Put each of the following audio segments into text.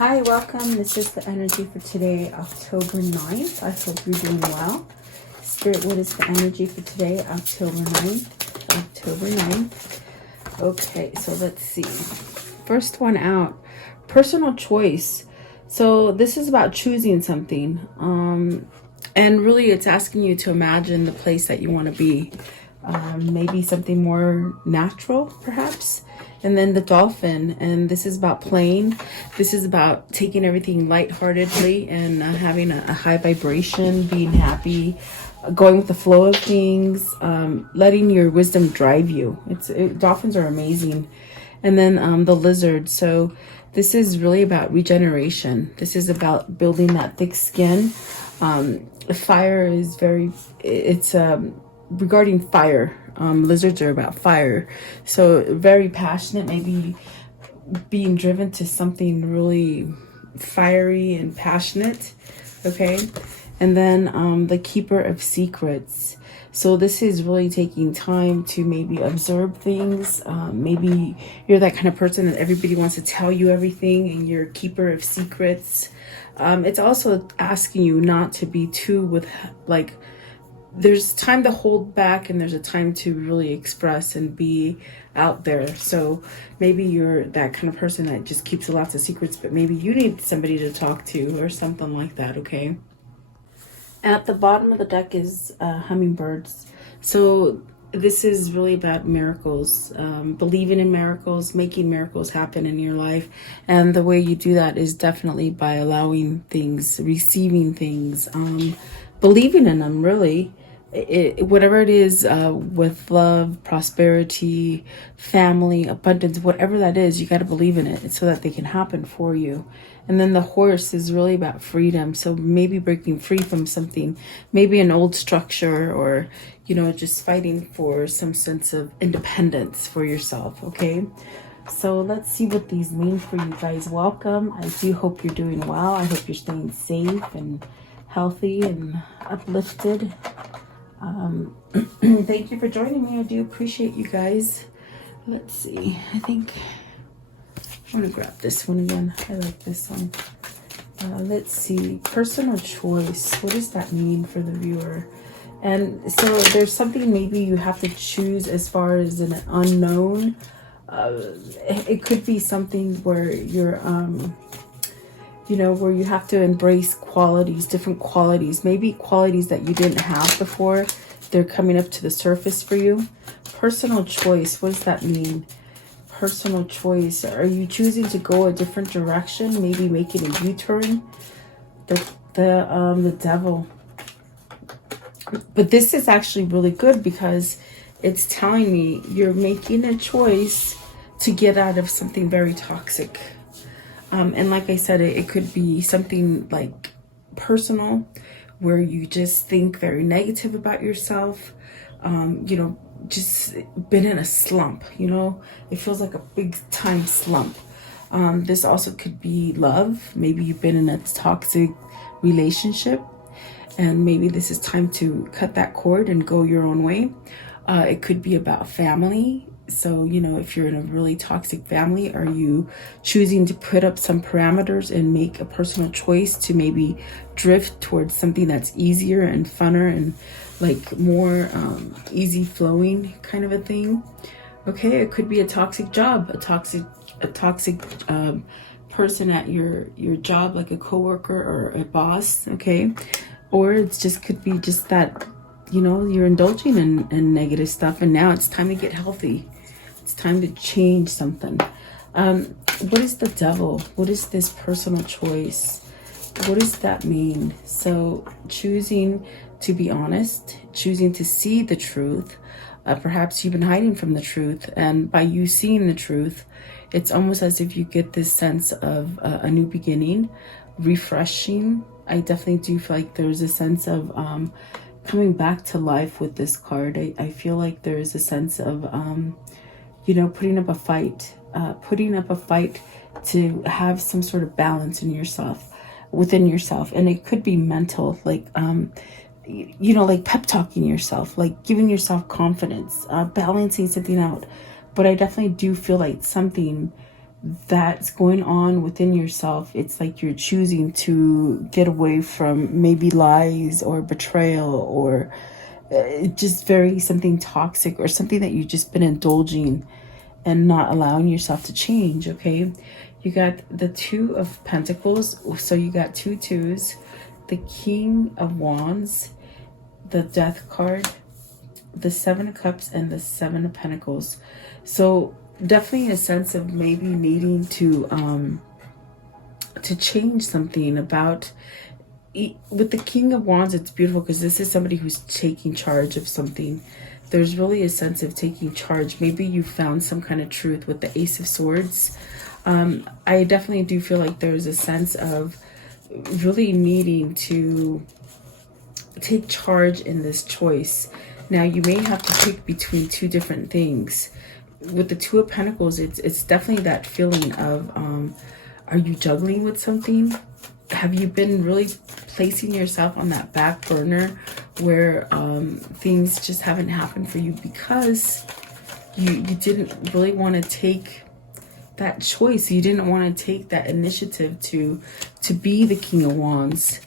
Hi, welcome. This is the energy for today, October 9th. I hope you're doing well. Spirit, what is the energy for today, October 9th? October 9th. Okay, so let's see. First one out, personal choice. So this is about choosing something. And really it's asking you to imagine the place that you want to be. Maybe something more natural, perhaps. And then the dolphin, and this is about playing. This is about taking everything lightheartedly and having a high vibration, being happy, going with the flow of things, letting your wisdom drive you. Dolphins are amazing. And then the lizard. So this is really about regeneration. This is about building that thick skin. Fire is regarding fire. Lizards are about fire, so very passionate, maybe being driven to something really fiery and passionate. Okay, and then the keeper of secrets. So this is really taking time to maybe observe things. Maybe you're that kind of person that everybody wants to tell you everything and you're a keeper of secrets. It's also asking you not to be too there's time to hold back and there's a time to really express and be out there. So maybe you're that kind of person that just keeps lots of secrets, but maybe you need somebody to talk to or something like that. Okay. At the bottom of the deck is hummingbirds. So this is really about miracles, believing in miracles, making miracles happen in your life. And the way you do that is definitely by allowing things, receiving things, believing in them, really. Whatever it is, with love, prosperity, family, abundance, whatever that is, you got to believe in it so that they can happen for you. And then the horse is really about freedom. So maybe breaking free from something, maybe an old structure, or, just fighting for some sense of independence for yourself. Okay. So let's see what these mean for you guys. Welcome. I do hope you're doing well. I hope you're staying safe and healthy and uplifted. Thank you for joining me. I do appreciate you guys. Let's see. I think I'm gonna grab this one again. I like this one. Let's see. Personal choice. What does that mean for the viewer? And so there's something maybe you have to choose as far as an unknown. It could be something where you're where you have to embrace qualities, different qualities, maybe qualities that you didn't have before. They're coming up to the surface for you. Personal choice. What does that mean? Personal choice. Are you choosing to go a different direction? Maybe making a U-turn? The devil. But this is actually really good because it's telling me you're making a choice to get out of something very toxic. And like I said, it could be something like personal where you just think very negative about yourself, just been in a slump, it feels like a big time slump. This also could be love. Maybe you've been in a toxic relationship and maybe this is time to cut that cord and go your own way. It could be about family. So, if you're in a really toxic family, are you choosing to put up some parameters and make a personal choice to maybe drift towards something that's easier and funner and like more easy flowing kind of a thing? Okay, it could be a toxic job, a toxic person at your job, like a coworker or a boss. Okay, or it's just could be just that you're indulging in negative stuff and now it's time to get healthy. It's time to change something. What is the devil? What is this personal choice? What does that mean? So choosing to be honest, choosing to see the truth. Perhaps you've been hiding from the truth, and by you seeing the truth, it's almost as if you get this sense of a new beginning, refreshing. I definitely do feel like there's a sense of coming back to life with this card. I feel like there is a sense of putting up a fight to have some sort of balance within yourself. And it could be mental, like pep talking yourself, like giving yourself confidence, balancing something out. But I definitely do feel like something that's going on within yourself. It's like you're choosing to get away from maybe lies or betrayal, or just very something toxic, or something that you've just been indulging and not allowing yourself to change. Okay, you got the Two of Pentacles, so you got two twos, the King of Wands, the Death card, the Seven of Cups, and the Seven of Pentacles. So definitely a sense of maybe needing to change something about. With the King of Wands, it's beautiful because this is somebody who's taking charge of something. There's really a sense of taking charge. Maybe you found some kind of truth with the Ace of Swords. I definitely do feel like there's a sense of really needing to take charge in this choice. Now, you may have to pick between two different things. With the Two of Pentacles, it's definitely that feeling of, are you juggling with something? Have you been really placing yourself on that back burner where things just haven't happened for you because you didn't really want to take that choice? You didn't want to take that initiative to be the King of Wands.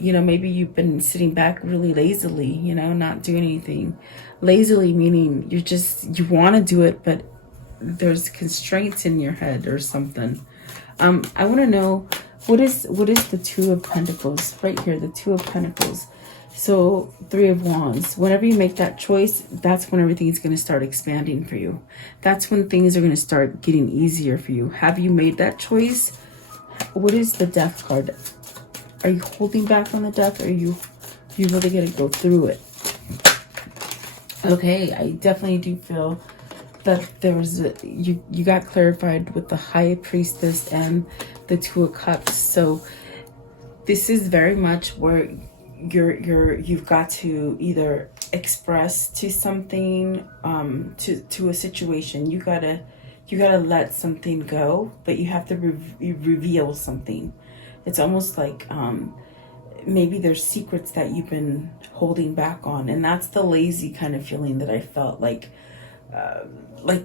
You know, maybe you've been sitting back really lazily, you know, not doing anything. Lazily meaning you want to do it, but there's constraints in your head or something. I want to know, what is the Two of Pentacles right here? The Two of Pentacles. So Three of Wands. Whenever you make that choice, that's when everything's going to start expanding for you. That's when things are going to start getting easier for you. Have you made that choice? What is the Death card? Are you holding back on the Death, or are you really going to go through it? Okay, I definitely do feel that you got clarified with the High Priestess and the Two of Cups. So this is very much where you've got to either express to something, to a situation. You gotta let something go, but you have to reveal something. It's almost like maybe there's secrets that you've been holding back on, and that's the lazy kind of feeling that I felt like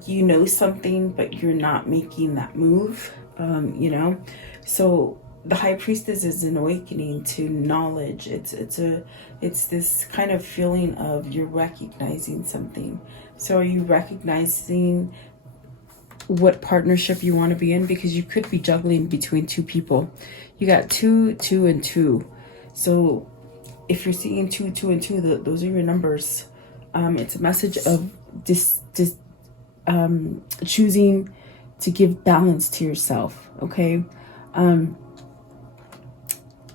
you know something, but you're not making that move. You know, so the High Priestess is an awakening to knowledge. It's this kind of feeling of you're recognizing something. So are you recognizing what partnership you want to be in? Because you could be juggling between two people. You got 2, 2, and 2. So if you're seeing 2, 2, and 2, those are your numbers. It's a message of choosing to give balance to yourself. Okay.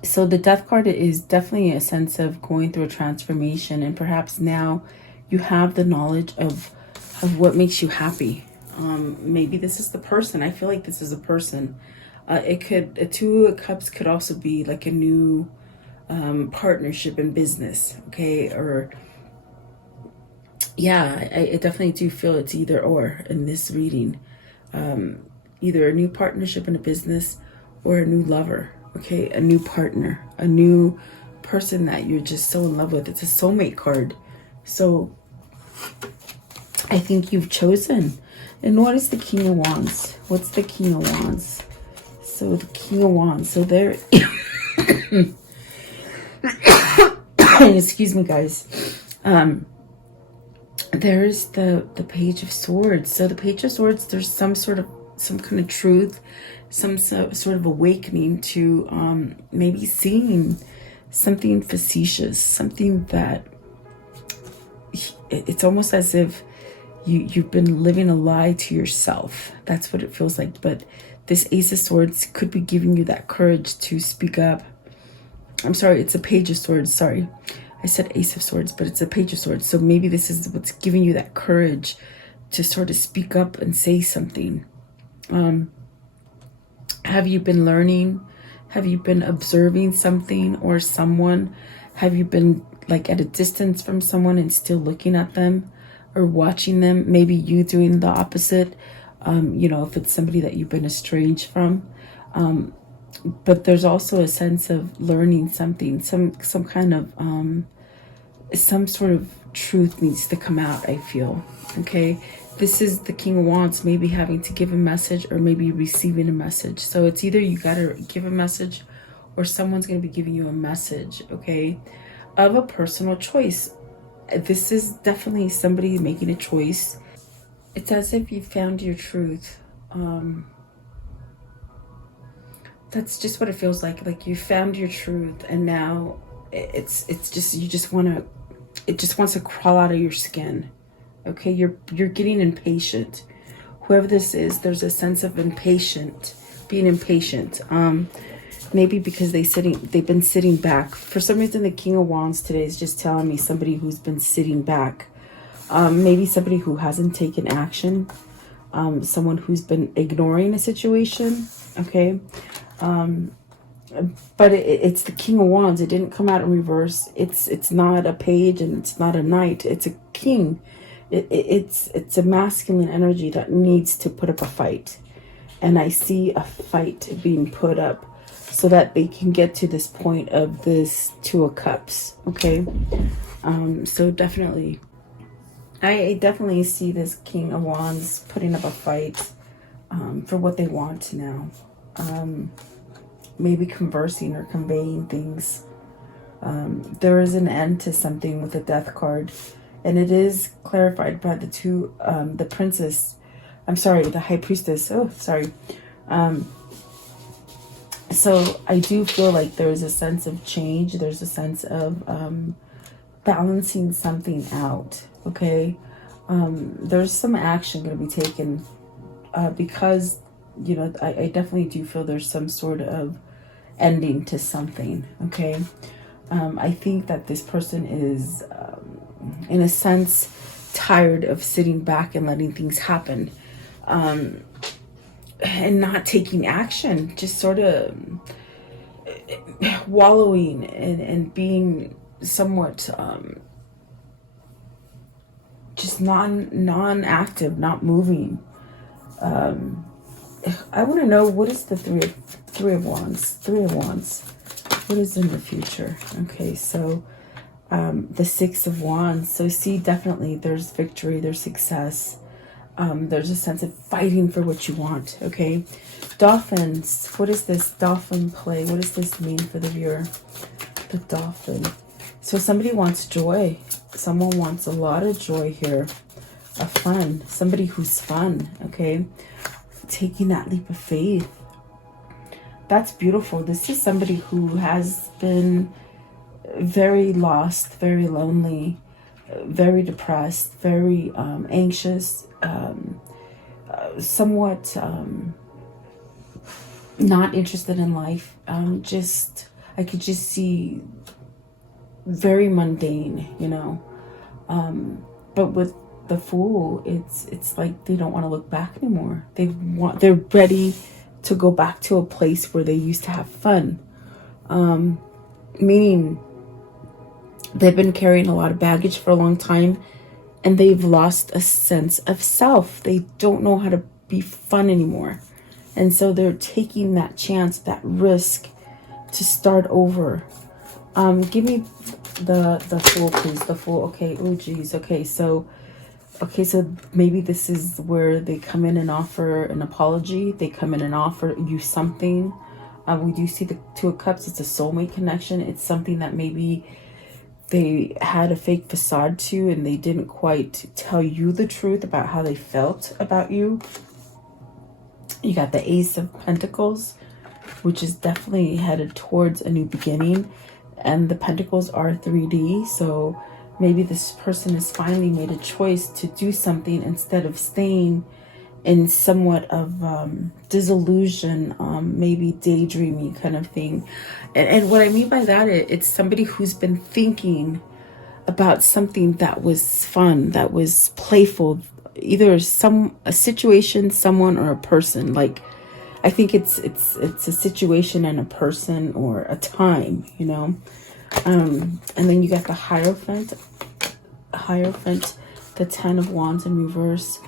So the Death card is definitely a sense of going through a transformation, and perhaps now you have the knowledge of what makes you happy. Maybe this is the person. I feel like this is a person. A Two of Cups could also be like a new partnership in business. Okay. Or yeah, I definitely do feel it's either or in this reading. Either a new partnership in a business or a new lover. Okay, a new partner, a new person that you're just so in love with. It's a soulmate card. So I think you've chosen. And what is the King of Wands? What's the King of Wands? So the King of Wands. So there, excuse me, guys. There's the Page of Swords. So the Page of Swords, there's some kind of truth, some sort of awakening to maybe seeing something facetious, something that it's almost as if you've been living a lie to yourself. That's what it feels like. But this Ace of Swords could be giving you that courage to speak up. I'm sorry, it's a Page of Swords. Sorry, I said Ace of Swords, but it's a Page of Swords. So maybe this is what's giving you that courage to sort of speak up and say something. Have you been learning? Have you been observing something or someone? Have you been like at a distance from someone and still looking at them or watching them? Maybe you doing the opposite. You know, if it's somebody that you've been estranged from. But there's also a sense of learning something, some kind of, some sort of truth needs to come out, I feel. Okay. this is the King of Wands, maybe having to give a message or maybe receiving a message. So it's either you got to give a message or someone's going to be giving you a message, okay, of a personal choice. This is definitely somebody making a choice. It's as if you found your truth. That's just what it feels like. Like you found your truth, and now it's just, you just want to, it just wants to crawl out of your skin. Okay, you're getting impatient. Whoever this is, there's a sense of being impatient. Maybe because they've been sitting back. For some reason, the King of Wands today is just telling me somebody who's been sitting back. Maybe somebody who hasn't taken action. Someone who's been ignoring a situation. Okay. But it's the King of Wands. It didn't come out in reverse. It's not a page and it's not a knight. It's a king. It's a masculine energy that needs to put up a fight. And I see a fight being put up so that they can get to this point of this Two of Cups. Okay. So definitely, I definitely see this King of Wands putting up a fight for what they want now. Maybe conversing or conveying things. There is an end to something with the Death card, and it is clarified by the Princess. I'm sorry, the High Priestess. Oh, sorry. So I do feel like there's a sense of change. There's a sense of balancing something out. Okay. There's some action going to be taken because, you know, I definitely do feel there's some sort of ending to something. Okay. I think that this person is, in a sense, tired of sitting back and letting things happen, and not taking action, just sort of wallowing and being somewhat just non-active, not moving. I want to know, what is the three of wands? Three of Wands. What is in the future? Okay, so the Six of Wands. So see, definitely there's victory, there's success. There's a sense of fighting for what you want. Okay, dolphins. What is this dolphin play? What does this mean for the viewer? The dolphin. So somebody wants joy. Someone wants a lot of joy here. A fun. Somebody who's fun. Okay, taking that leap of faith. That's beautiful. This is somebody who has been very lost, very lonely, very depressed, very anxious, somewhat not interested in life. I could just see very mundane, you know. But with the Fool, it's like they don't want to look back anymore. They're ready to go back to a place where they used to have fun. Meaning they've been carrying a lot of baggage for a long time, and they've lost a sense of self. They don't know how to be fun anymore. And so they're taking that chance, that risk to start over. Give me the Fool, please. The Fool. Okay. Oh, geez. Okay. So maybe this is where they come in and offer an apology. They come in and offer you something. We do see the Two of Cups. It's a soulmate connection. It's something that maybe they had a fake facade to, and they didn't quite tell you the truth about how they felt about you. You got the Ace of Pentacles, which is definitely headed towards a new beginning. And the Pentacles are 3D. So maybe this person has finally made a choice to do something instead of staying in somewhat of disillusion, maybe daydreaming kind of thing. And what I mean by that, it's somebody who's been thinking about something that was fun, that was playful, either a situation, someone, or a person. Like, I think it's a situation and a person or a time, you know. And then you got the Hierophant, the Ten of Wands in reverse,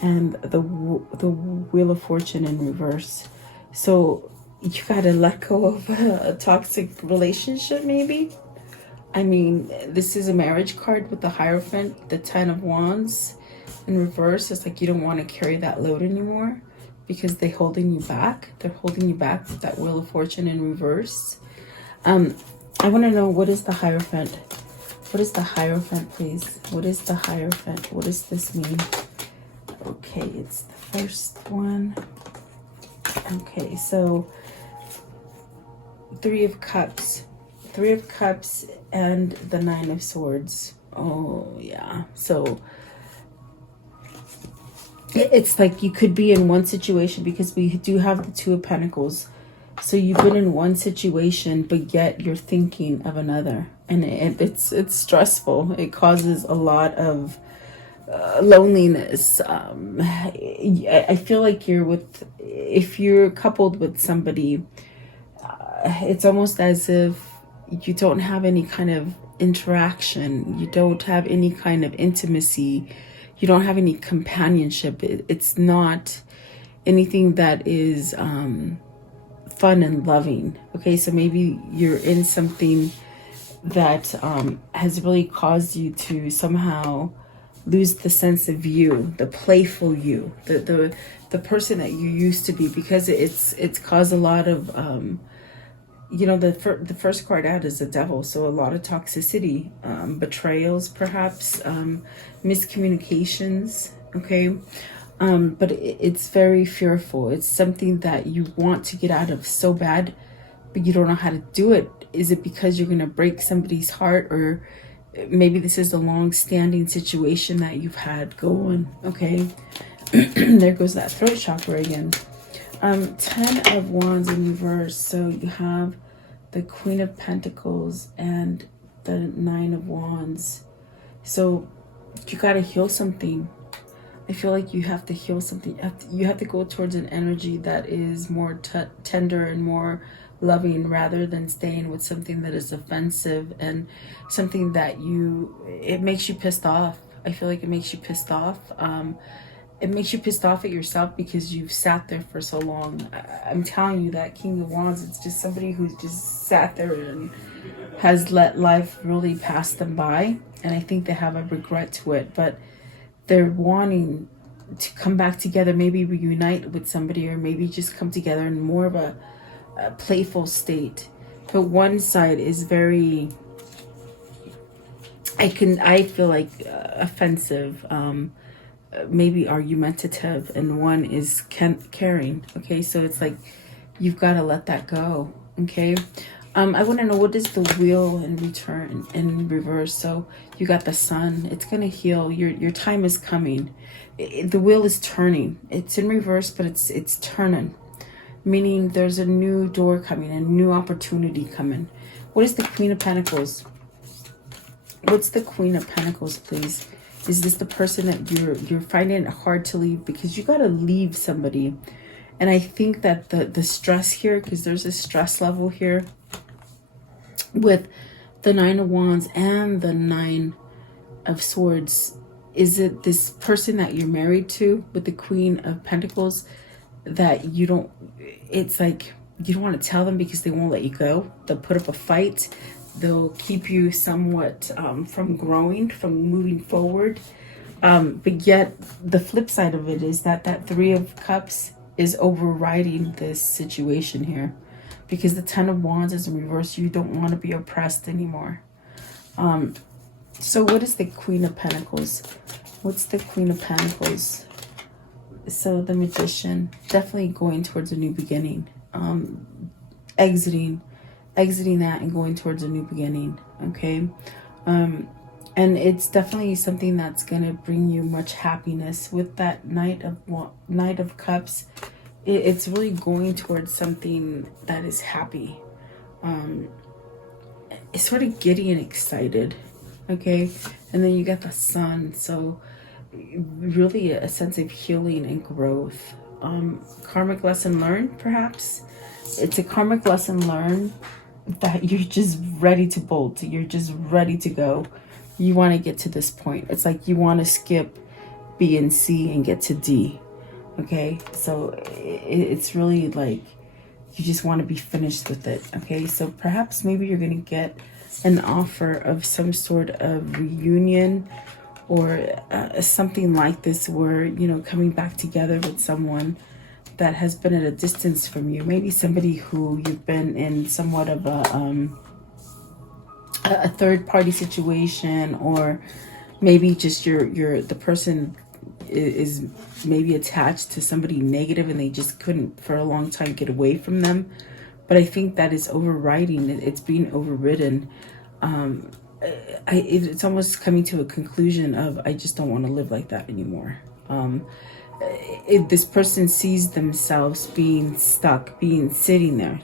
and the Wheel of Fortune in reverse. So you gotta let go of a toxic relationship, maybe. I mean, this is a marriage card with the Hierophant, the Ten of Wands, in reverse. It's like you don't want to carry that load anymore because they're holding you back. They're holding you back with that Wheel of Fortune in reverse. I want to know, what is the Hierophant? What is the Hierophant, please? What is the Hierophant? What does this mean? Okay, it's the first one. Okay, so 3 of Cups. 3 of Cups and the 9 of Swords. Oh, yeah. So it's like you could be in one situation, because we do have the 2 of Pentacles. So you've been in one situation, but yet you're thinking of another. And it's stressful. It causes a lot of loneliness. I feel like if you're coupled with somebody, it's almost as if you don't have any kind of interaction. You don't have any kind of intimacy. You don't have any companionship. It's not anything that is fun and loving. Okay, so maybe you're in something that has really caused you to somehow lose the sense of you, the playful you, the person that you used to be, because it's caused a lot of you know, the first card out is the Devil, so a lot of toxicity, betrayals, perhaps, miscommunications. Okay. But it's very fearful. It's something that you want to get out of so bad, but you don't know how to do it. Is it because you're going to break somebody's heart, or maybe this is a long-standing situation that you've had going? Okay. There goes that throat chakra again. 10 of Wands in reverse. So you have the Queen of Pentacles and the 9 of Wands. So you got to heal something. I feel like you have to heal something. You have to go towards an energy that is more tender and more loving, rather than staying with something that is offensive and something that it makes you pissed off. I feel like it makes you pissed off. It makes you pissed off at yourself because you've sat there for so long. I'm telling you, that King of Wands, it's just somebody who's just sat there and has let life really pass them by. And I think they have a regret to it, but they're wanting to come back together, maybe reunite with somebody, or maybe just come together in more of a playful state. But one side is very, I feel like offensive, maybe argumentative, and one is caring. Okay, so it's like you've got to let that go. Okay. I want to know, what is the Wheel in return, in reverse? So you got the Sun. It's going to heal. Your time is coming. The wheel is turning. It's in reverse, but it's turning, meaning there's a new door coming, a new opportunity coming. What is the Queen of Pentacles? What's the Queen of Pentacles, please? Is this the person that you're finding it hard to leave, because you got to leave somebody? And I think that the stress here, because there's a stress level here with the 9 of Wands and the 9 of Swords. Is it this person that you're married to with the Queen of Pentacles that you don't, it's like you don't want to tell them because they won't let you go? They'll put up a fight. They'll keep you somewhat from growing, from moving forward. But yet the flip side of it is that 3 of Cups is overriding this situation here, because the 10 of Wands is in reverse. You don't want to be oppressed anymore. So what is the Queen of Pentacles? What's the Queen of Pentacles? So the Magician, definitely going towards a new beginning, exiting that and going towards a new beginning. Okay. And it's definitely something that's going to bring you much happiness. With that Knight of Cups, it's really going towards something that is happy. It's sort of giddy and excited. Okay. And then you got the Sun. So really a sense of healing and growth. Karmic lesson learned, perhaps. It's a karmic lesson learned that you're just ready to bolt. You're just ready to go. You want to get to this point. It's like you want to skip B and C and get to D. Okay, so it's really like you just want to be finished with it. Okay, so perhaps maybe you're going to get an offer of some sort of reunion, or something like this, where, you know, coming back together with someone that has been at a distance from you. Maybe somebody who you've been in somewhat of a third party situation, or maybe just the person is maybe attached to somebody negative and they just couldn't for a long time get away from them. But I think that is overriding, it's being overridden. It's almost coming to a conclusion of, I just don't want to live like that anymore. If this person sees themselves being stuck, sitting there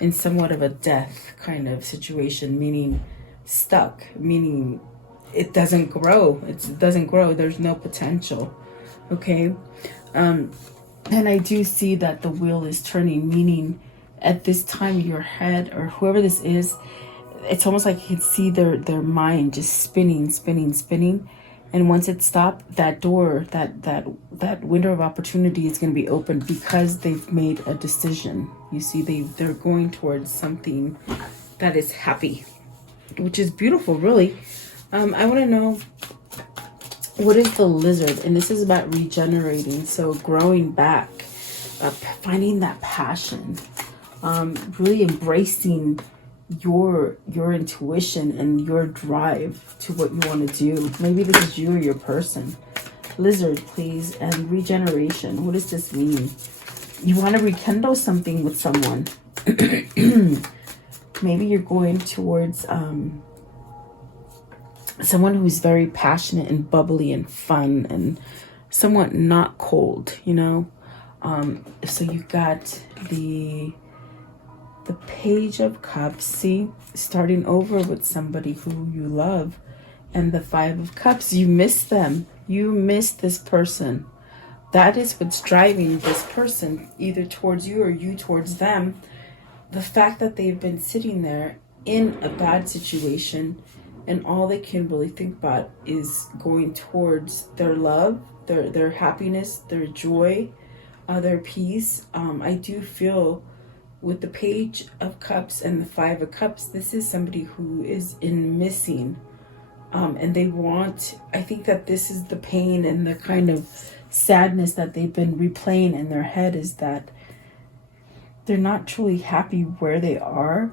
in somewhat of a death kind of situation, meaning stuck, meaning it doesn't grow. There's no potential. Okay. And I do see that the wheel is turning, meaning at this time your head, or whoever this is, it's almost like you can see their mind just spinning. And once it stopped, that door, that window of opportunity is going to be opened, because they've made a decision. You see, they're going towards something that is happy, which is beautiful, really. I want to know, what is the lizard? And this is about regenerating, so growing back, finding that passion, really embracing your intuition and your drive to what you want to do. Maybe this is you or your person. Lizard, please. And regeneration, what does this mean? You want to rekindle something with someone. Maybe you're going towards someone who's very passionate and bubbly and fun and somewhat not cold, you know. So you got the Page of Cups, see, starting over with somebody who you love. And the Five of Cups, you miss them. You miss this person. That is what's driving this person, either towards you or you towards them. The fact that they've been sitting there in a bad situation, and all they can really think about is going towards their love, their happiness, their joy, their peace. I do feel with the Page of Cups and the Five of Cups, this is somebody who is in missing. And they want, I think that this is the pain and the kind of sadness that they've been replaying in their head, is that they're not truly happy where they are.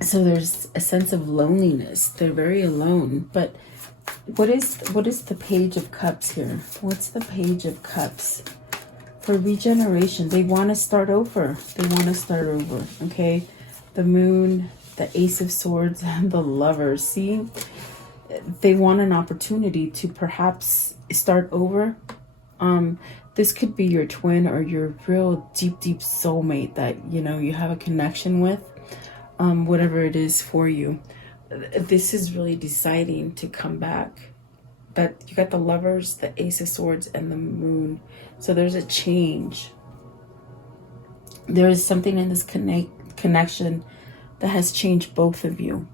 So there's a sense of loneliness. They're very alone. But what is the Page of Cups here? What's the Page of Cups? For regeneration, they want to start over. Okay? The Moon, the Ace of Swords, and the Lovers. See? They want an opportunity to perhaps start over. This could be your twin or your real deep soulmate that, you know, you have a connection with. Whatever it is for you. This is really deciding to come back. But you got the Lovers, the Ace of Swords, and the Moon. So there's a change. There is something in this connection that has changed both of you.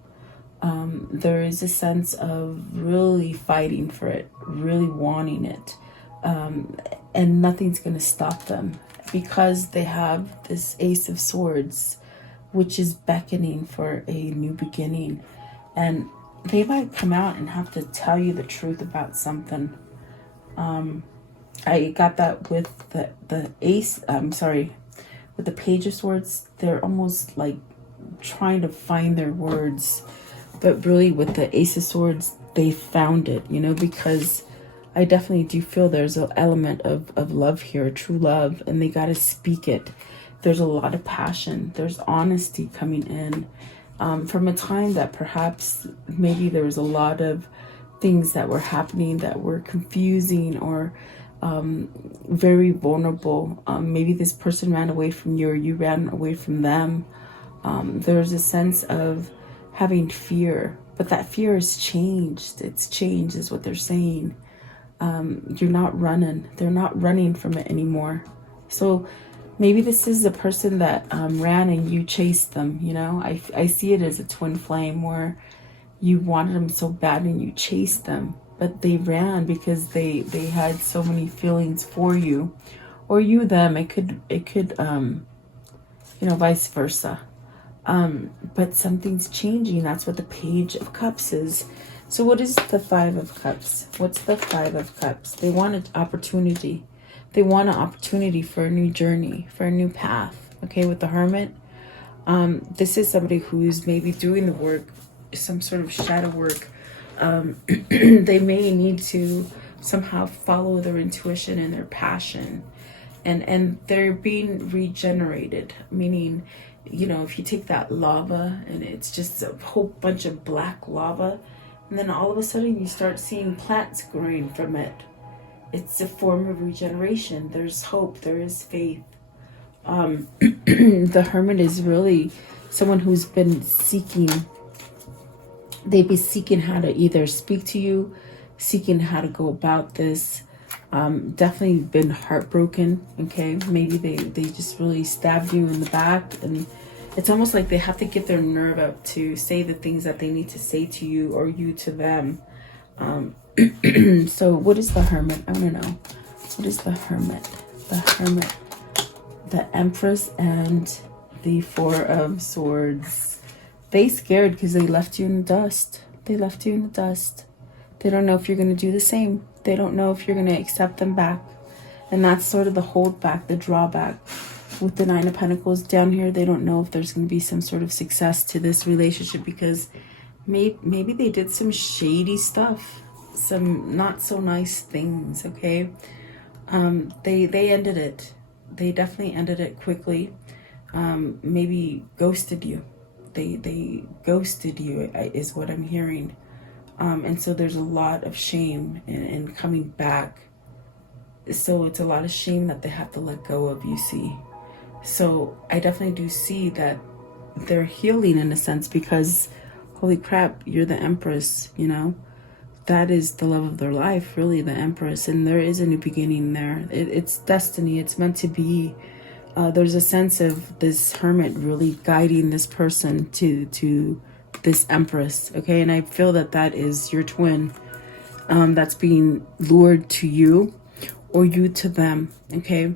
There is a sense of really fighting for it, really wanting it. And nothing's going to stop them, because they have this Ace of Swords, which is beckoning for a new beginning. And they might come out and have to tell you the truth about something. I got that with the Ace, with the Page of Swords. They're almost like trying to find their words. But really with the Ace of Swords, they found it, you know, because I definitely do feel there's an element of love here, true love, and they got to speak it. There's a lot of passion. There's honesty coming in. From a time that perhaps maybe there was a lot of things that were happening that were confusing or very vulnerable. Maybe this person ran away from you or you ran away from them. There's a sense of having fear, but that fear has changed. It's changed is what they're saying. You're not running. They're not running from it anymore. So maybe this is a person that ran and you chased them, you know. I see it as a twin flame where you wanted them so bad and you chased them, but they ran because they had so many feelings for you, or you them. It could you know, vice versa. But something's changing. That's what the Page of Cups is. So what is the Five of Cups? What's the Five of Cups? They want an opportunity. They want an opportunity for a new journey, for a new path. Okay, with the Hermit, this is somebody who's maybe doing the work, some sort of shadow work. They may need to somehow follow their intuition and their passion, and they're being regenerated, meaning, you know, if you take that lava and it's just a whole bunch of black lava, and then all of a sudden you start seeing plants growing from it. It's a form of regeneration. There's hope, there is faith. The Hermit is really someone who's been seeking. They'd be seeking how to either speak to you, seeking how to go about this. Definitely been heartbroken. Okay, maybe they just really stabbed you in the back, and it's almost like they have to get their nerve up to say the things that they need to say to you, or you to them. So what is the Hermit? I want to know. What is the Hermit? The Hermit, the Empress, and the Four of Swords. They scared because they left you in the dust. They left you in the dust. They don't know if you're going to do the same. They don't know if you're going to accept them back. And that's sort of the hold back, the drawback. With the Nine of Pentacles down here, they don't know if there's going to be some sort of success to this relationship, because maybe they did some shady stuff, some not so nice things. Okay, they ended it. They definitely ended it quickly. Maybe ghosted you. They ghosted you is what I'm hearing. And so there's a lot of shame in coming back. So it's a lot of shame that they have to let go of, you see. So I definitely do see that they're healing in a sense, because holy crap, you're the Empress, you know. That is the love of their life, really, the Empress. And there is a new beginning there. It's destiny. It's meant to be. There's a sense of this Hermit really guiding this person to this Empress, okay? And I feel that that is your twin that's being lured to you, or you to them, okay?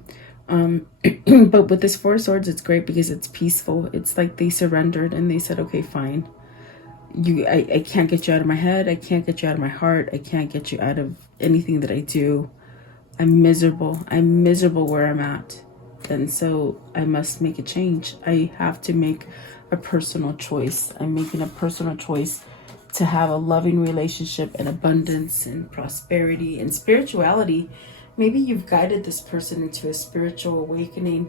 But with this Four of Swords, it's great because it's peaceful. It's like they surrendered and they said, okay, fine. I can't get you out of my head. I can't get you out of my heart. I can't get you out of anything that I do. I'm miserable. I'm miserable where I'm at. And so I must make a change. I have to make a personal choice. I'm making a personal choice to have a loving relationship and abundance and prosperity and spirituality. Maybe you've guided this person into a spiritual awakening.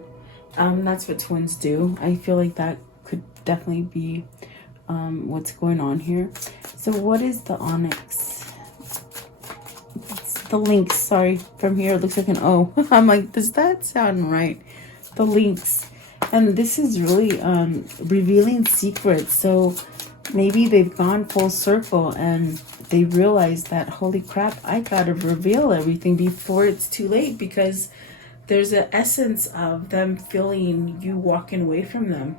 That's what twins do. I feel like that could definitely be what's going on here. So what is the Onyx? It's the Lynx. Sorry, from here it looks like an O. I'm like, does that sound right? The Lynx. And this is really revealing secrets. So maybe they've gone full circle and they realize that, holy crap, I gotta reveal everything before it's too late, because there's an essence of them feeling you walking away from them.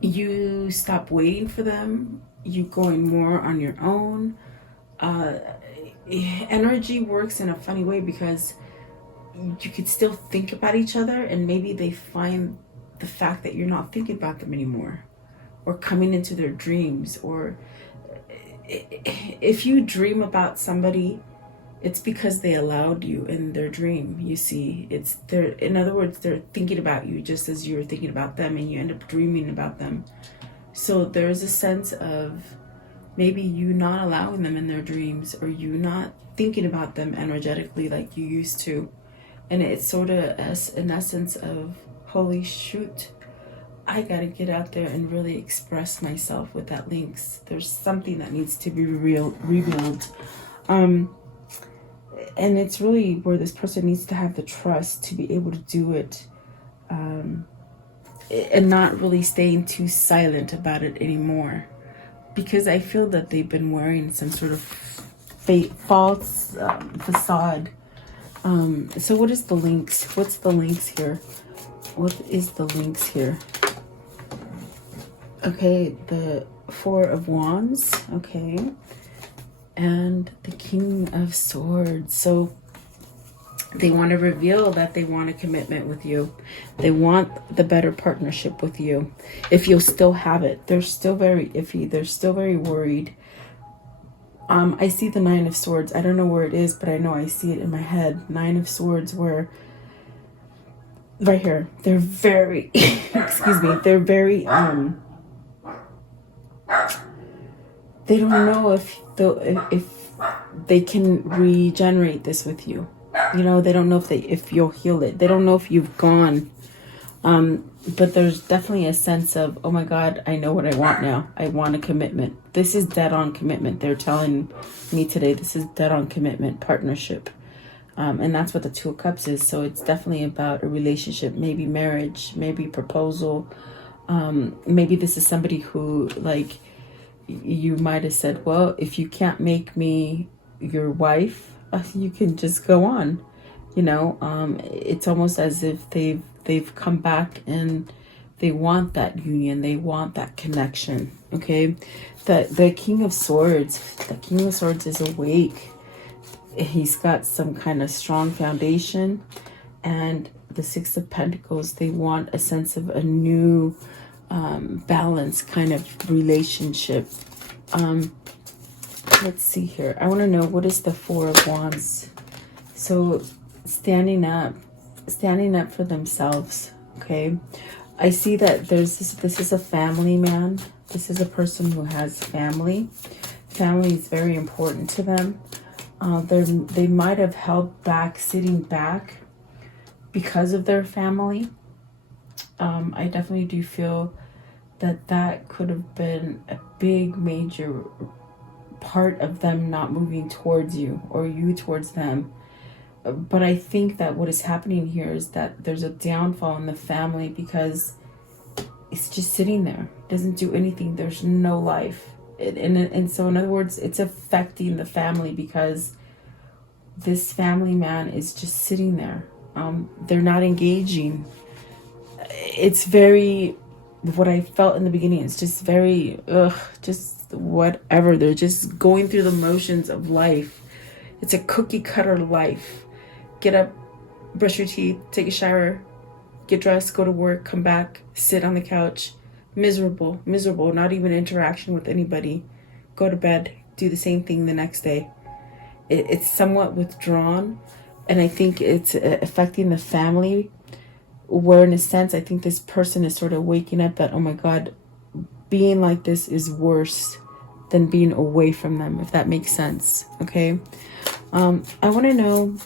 You stop waiting for them. You going more on your own. Energy works in a funny way, because you could still think about each other, and maybe they find the fact that you're not thinking about them anymore, or coming into their dreams. Or if you dream about somebody, it's because they allowed you in their dream, you see. It's they're, in other words, they're thinking about you just as you were thinking about them, and you end up dreaming about them. So there's a sense of maybe you not allowing them in their dreams, or you not thinking about them energetically like you used to. And it's sort of an essence of, holy shoot, I gotta get out there and really express myself with that Lynx. There's something that needs to be revealed. And it's really where this person needs to have the trust to be able to do it, and not really staying too silent about it anymore. Because I feel that they've been wearing some sort of false facade. So what is the Lynx? What's the Lynx here? What is the Lynx here? Okay, the Four of Wands. Okay. And the King of Swords. So They want to reveal that they want a commitment with you. They want the better partnership with you. If you'll still have it, they're still very iffy. They're still very worried. I see the Nine of Swords. I don't know where it is, but I know I see it in my head. Nine of Swords, where right here, they're very, excuse me, they're very, they don't know if they can regenerate this with you. You know, they don't know if you'll heal it. They don't know if you've gone. But there's definitely a sense of, oh my God, I know what I want now. I want a commitment. This is dead on commitment. They're telling me today, this is dead on commitment, partnership. And that's what the Two of Cups is. So it's definitely about a relationship, maybe marriage, maybe proposal. Maybe this is somebody who, like, you might have said, well, if you can't make me your wife, you can just go on. You know, it's almost as if they've come back and they want that union. They want that connection. Okay. The King of Swords, is awake. He's got some kind of strong foundation. And the Six of Pentacles, they want a sense of a new balanced kind of relationship. Let's see here. I want to know, what is the Four of Wands? So standing up for themselves. Okay. I see that this is a family man. This is a person who has family. Family is very important to them. They might have held back, sitting back because of their family. I definitely do feel that could have been a big, major part of them not moving towards you or you towards them. But I think that what is happening here is that there's a downfall in the family because it's just sitting there. It doesn't do anything. There's no life. And so in other words, it's affecting the family because this family man is just sitting there. They're not engaging. It's very, what I felt in the beginning, it's just very, just whatever. They're just going through the motions of life. It's a cookie cutter life. Get up, brush your teeth, take a shower, get dressed, go to work, come back, sit on the couch. Miserable, not even interaction with anybody. Go to bed, do the same thing the next day. It's somewhat withdrawn, and I think it's affecting the family, where in a sense, I think this person is sort of waking up that, oh my God, being like this is worse than being away from them, if that makes sense. Okay. I want to know,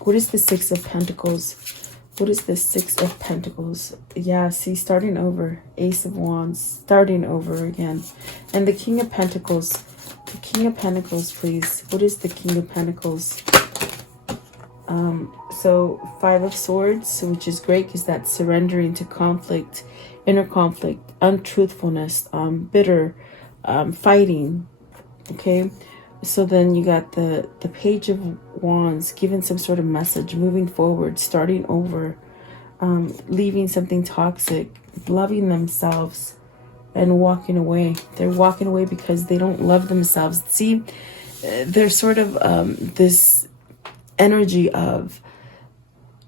what is the Six of Pentacles? What is the Six of Pentacles? Yeah, see, starting over. Ace of Wands, starting over again. And the King of Pentacles. The King of Pentacles, please. What is the King of Pentacles? So Five of Swords, which is great because that's surrendering to conflict, inner conflict, untruthfulness, bitter, fighting. Okay. So then you got the Page of Wands, giving some sort of message, moving forward, starting over, leaving something toxic, loving themselves, and walking away. They're walking away because they don't love themselves. See, there's sort of this energy of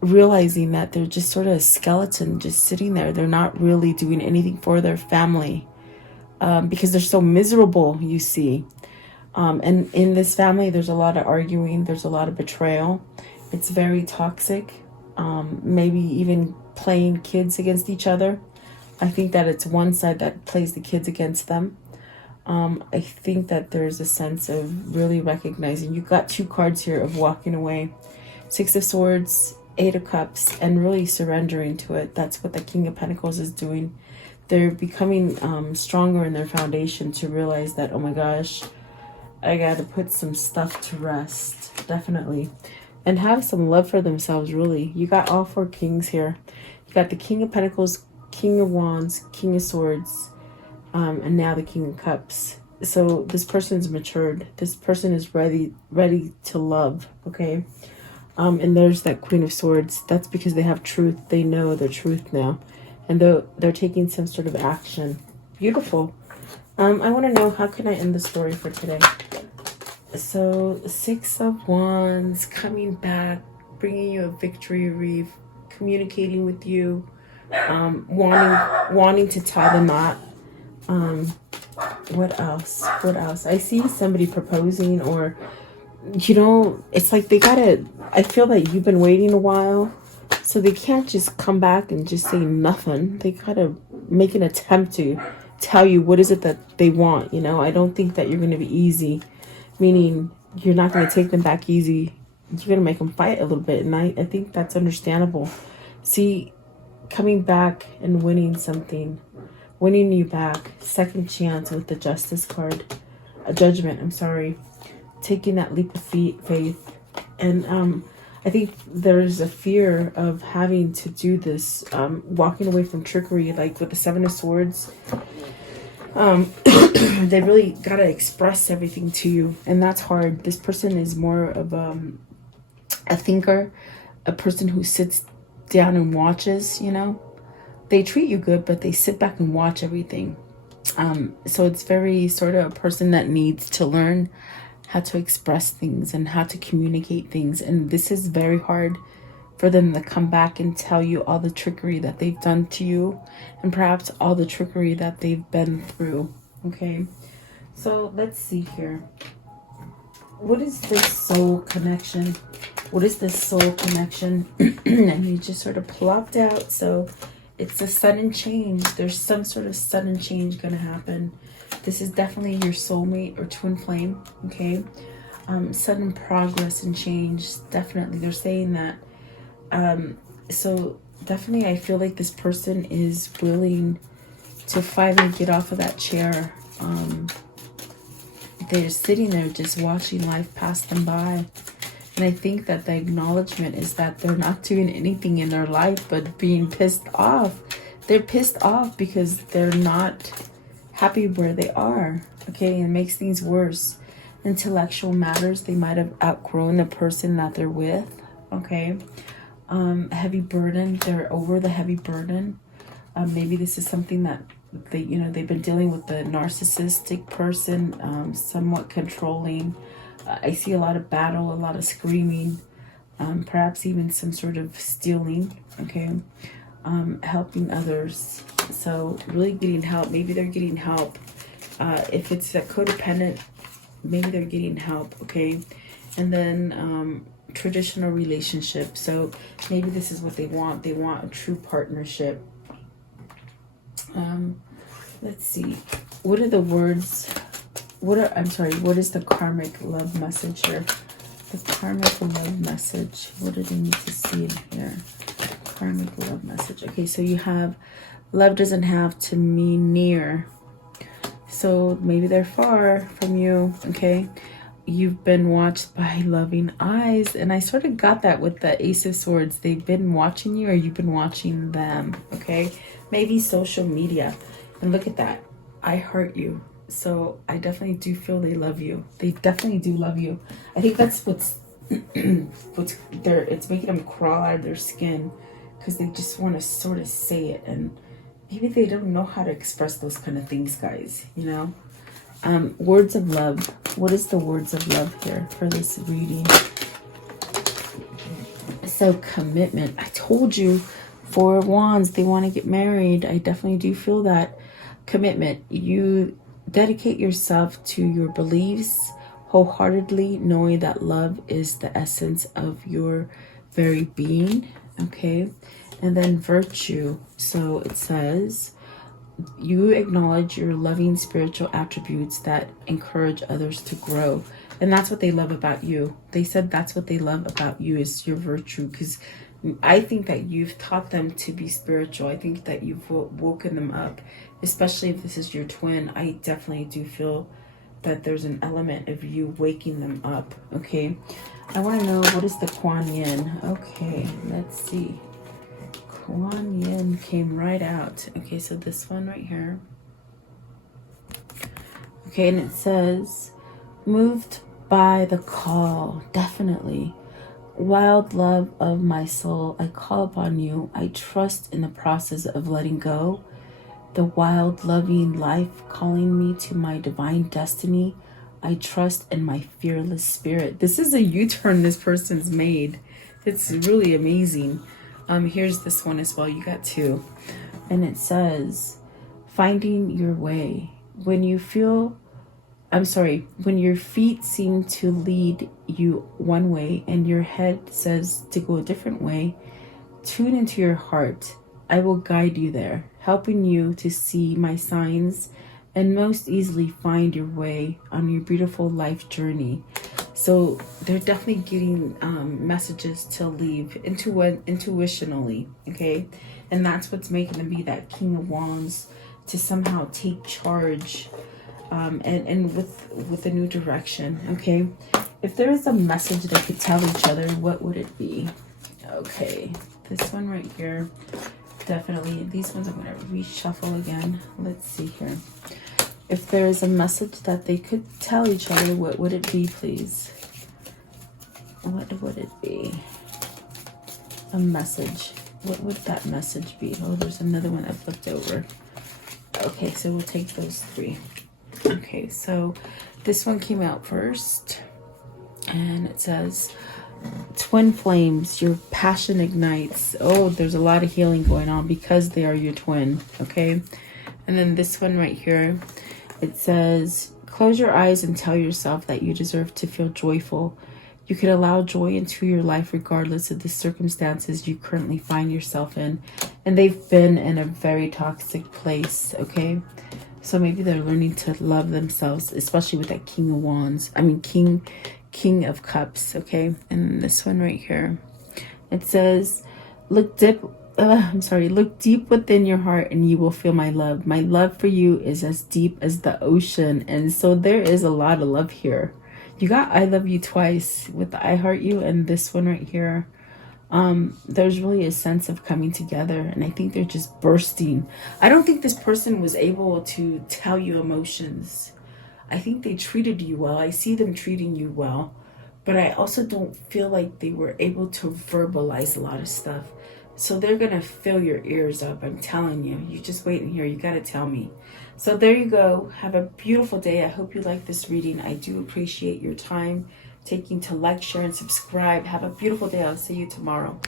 realizing that they're just sort of a skeleton just sitting there. They're not really doing anything for their family because they're so miserable, you see. And in this family, there's a lot of arguing. There's a lot of betrayal. It's very toxic. Maybe even playing kids against each other. I think that it's one side that plays the kids against them. I think that there's a sense of really recognizing. You've got two cards here of walking away. Six of Swords, Eight of Cups, and really surrendering to it. That's what the King of Pentacles is doing. They're becoming stronger in their foundation to realize that, oh my gosh, I got to put some stuff to rest, definitely. And have some love for themselves, really. You got all four kings here. You got the King of Pentacles, King of Wands, King of Swords, and now the King of Cups. So this person's matured. This person is ready to love, okay? And there's that Queen of Swords. That's because they have truth. They know their truth now. And they're taking some sort of action. Beautiful. I want to know, how can I end the story for today? So, Six of Wands, coming back, bringing you a victory, communicating with you, wanting to tie the knot. What else? I see somebody proposing, or it's like I feel that you've been waiting a while, so they can't just come back and just say nothing. They gotta make an attempt to tell you what is it that they want. I don't think that you're going to be easy, meaning you're not going to take them back easy. You're going to make them fight a little bit, and I think that's understandable. See, coming back and winning you back, second chance with the Justice card, a Judgment, I'm sorry, taking that leap of faith. And I think there's a fear of having to do this, walking away from trickery, like with the Seven of Swords. They really got to express everything to you, and that's hard. This person is more of a thinker, a person who sits down and watches. They treat you good, but they sit back and watch everything. So it's very sort of a person that needs to learn how to express things and how to communicate things. And this is very hard for them to come back and tell you all the trickery that they've done to you, and perhaps all the trickery that they've been through. Okay, so let's see here. What is this soul connection? What is this soul connection? And you just sort of plopped out. So it's a sudden change. There's some sort of sudden change going to happen. This is definitely your soulmate or twin flame. Okay, sudden progress and change. Definitely, they're saying that. So definitely I feel like this person is willing to finally get off of that chair. They're sitting there just watching life pass them by. And I think that the acknowledgement is that they're not doing anything in their life but being pissed off. They're pissed off because they're not happy where they are. Okay, and it makes things worse. Intellectual matters, they might have outgrown the person that they're with. Okay. Heavy burden, they're over the heavy burden. Maybe this is something that they've been dealing with, the narcissistic person, somewhat controlling. I see a lot of battle, a lot of screaming, perhaps even some sort of stealing. Okay, helping others. So really getting help. Maybe they're getting help. If it's a codependent, maybe they're getting help. Okay, and then traditional relationship. So maybe this is what they want. They want a true partnership. Let's see. What are the words? What is the karmic love message here? The karmic love message. What do they need to see in here? Karmic love message. Okay, so you have love doesn't have to mean near. So maybe they're far from you. Okay. You've been watched by loving eyes, and I sort of got that with the Ace of Swords. They've been watching you, or you've been watching them. Okay, maybe social media, and look at that, I heart you. So I definitely do feel they love you. They definitely do love you. I think that's what's it's making them crawl out of their skin, because they just want to sort of say it, and maybe they don't know how to express those kind of things, guys. Words of love. What is the words of love here for this reading? So commitment. I told you, Four of Wands, they want to get married. I definitely do feel that. Commitment. You dedicate yourself to your beliefs wholeheartedly, knowing that love is the essence of your very being. Okay. And then virtue. So it says, you acknowledge your loving spiritual attributes that encourage others to grow. And that's what they love about you. They said that's what they love about you, is your virtue. Because I think that you've taught them to be spiritual. I think that you've woken them up, especially if this is your twin. I definitely do feel that there's an element of you waking them up. Okay. I want to know, what is the Kuan Yin? Okay, let's see. Kuan Yin came right out. Okay, so this one right here. Okay, and it says, moved by the call. Definitely. Wild love of my soul, I call upon you. I trust in the process of letting go. The wild, loving life calling me to my divine destiny. I trust in my fearless spirit. This is a U-turn this person's made. It's really amazing. Here's this one as well. You got two. And it says, finding your way. When you feel, when your feet seem to lead you one way and your head says to go a different way, tune into your heart. I will guide you there, helping you to see my signs and most easily find your way on your beautiful life journey. So they're definitely getting messages to leave intuitionally, okay? And that's what's making them be that King of Wands, to somehow take charge and with a new direction, okay? If there is a message they could tell each other, what would it be? Okay, this one right here, definitely. These ones I'm going to reshuffle again. Let's see here. If there is a message that they could tell each other, what would it be, please? What would it be? A message. What would that message be? Oh, there's another one I flipped over. Okay, so we'll take those three. Okay, so this one came out first. And it says, twin flames, your passion ignites. Oh, there's a lot of healing going on because they are your twin, okay? And then this one right here, it says, close your eyes and tell yourself that you deserve to feel joyful. You can allow joy into your life regardless of the circumstances you currently find yourself in. And they've been in a very toxic place, okay? So maybe they're learning to love themselves, especially with that King of Wands. I mean, King of Cups, okay? And this one right here, it says, look deep within your heart and you will feel my love. My love for you is as deep as the ocean. And so there is a lot of love here. You got I love you twice with the I heart you, and this one right here. There's really a sense of coming together, and I think they're just bursting. I don't think this person was able to tell you emotions. I think they treated you well. I see them treating you well, but I also don't feel like they were able to verbalize a lot of stuff. So they're going to fill your ears up. I'm telling you. You just wait in here. You got to tell me. So there you go. Have a beautiful day. I hope you like this reading. I do appreciate your time taking to like, share, and subscribe. Have a beautiful day. I'll see you tomorrow.